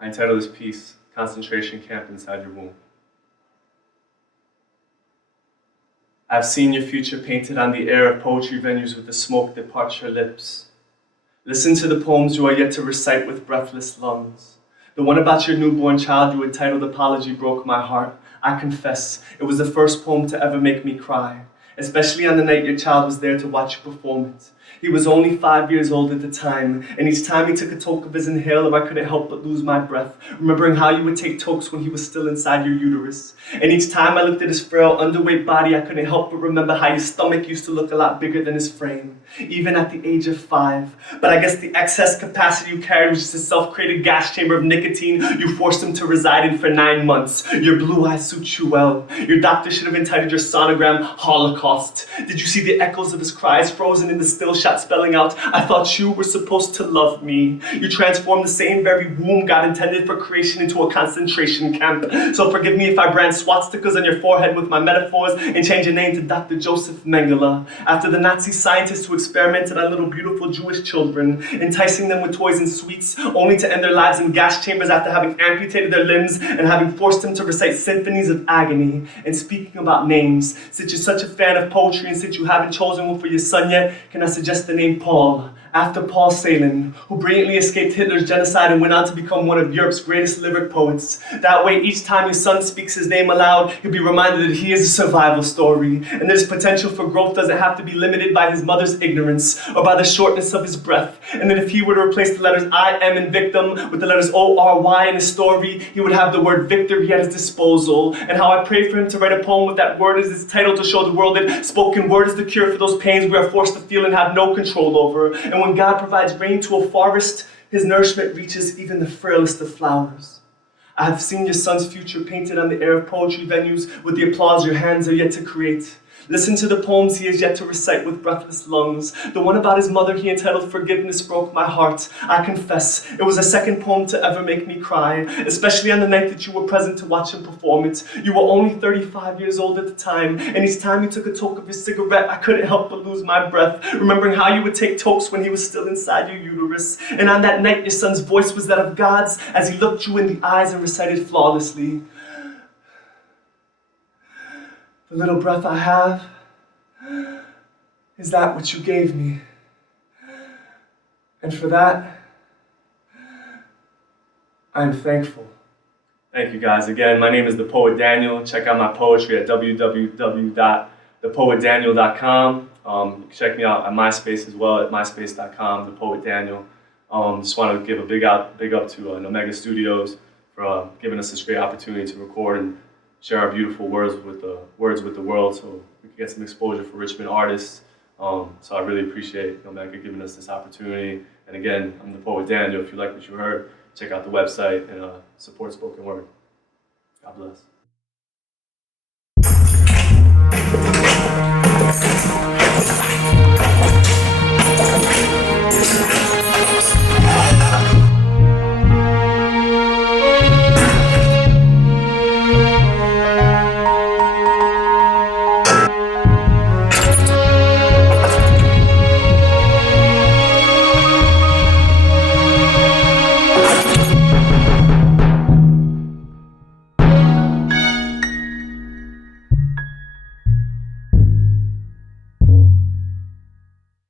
I entitled this piece, Concentration Camp Inside Your Womb. I've seen your future painted on the air of poetry venues with the smoke that parts your lips. Listen to the poems you are yet to recite with breathless lungs. The one about your newborn child you entitled Apology broke my heart. I confess, it was the first poem to ever make me cry, especially on the night your child was there to watch you perform it. He was only 5 years old at the time, and each time he took a toke of his inhaler, I couldn't help but lose my breath, remembering how you would take tokes when he was still inside your uterus. And each time I looked at his frail, underweight body, I couldn't help but remember how his stomach used to look a lot bigger than his frame, even at the age of 5. But I guess the excess capacity you carried was just a self-created gas chamber of nicotine you forced him to reside in for 9 months. Your blue eyes suit you well. Your doctor should have entitled your sonogram Holocaust. Did you see the echoes of his cries frozen in the still shot spelling out, I thought you were supposed to love me. You transformed the same very womb God intended for creation into a concentration camp. So forgive me if I brand swastikas on your forehead with my metaphors and change your name to Dr. Joseph Mengele, after the Nazi scientist who experimented on little beautiful Jewish children, enticing them with toys and sweets, only to end their lives in gas chambers after having amputated their limbs and having forced them to recite symphonies of agony. And speaking about names, since you're such a fan of poetry and since you haven't chosen one for your son yet, can I suggest the name Paul, after Paul Celan, who brilliantly escaped Hitler's genocide and went on to become one of Europe's greatest lyric poets. That way, each time your son speaks his name aloud, he'll be reminded that he is a survival story, and that his potential for growth doesn't have to be limited by his mother's ignorance or by the shortness of his breath, and that if he were to replace the letters I, M in victim with the letters O-R-Y in his story, he would have the word victory at his disposal, and how I pray for him to write a poem with that word as its title to show the world that spoken word is the cure for those pains we are forced to feel and have no control over. And when God provides rain to a forest, his nourishment reaches even the frailest of flowers. I have seen your son's future painted on the air of poetry venues with the applause your hands are yet to create. Listen to the poems he has yet to recite with breathless lungs. The one about his mother he entitled Forgiveness broke my heart. I confess, it was the second poem to ever make me cry, especially on the night that you were present to watch him perform it. You were only 35 years old at the time, and each time you took a toke of your cigarette, I couldn't help but lose my breath, remembering how you would take tokes when he was still inside your uterus. And on that night, your son's voice was that of God's as he looked you in the eyes and recited flawlessly, the little breath I have, is that which you gave me. And for that, I am thankful. Thank you guys. Again, my name is The Poet Daniel. Check out my poetry at www.thepoetdaniel.com. You can check me out at MySpace as well at myspace.com, The Poet Daniel. Just want to give a big up to Nomega Studios for giving us this great opportunity to record and share our beautiful words with the world, so we can get some exposure for Richmond artists. So I really appreciate Nomega giving us this opportunity. And again, I'm The Poet Daniel. If you like what you heard, check out the website and support spoken word. God bless.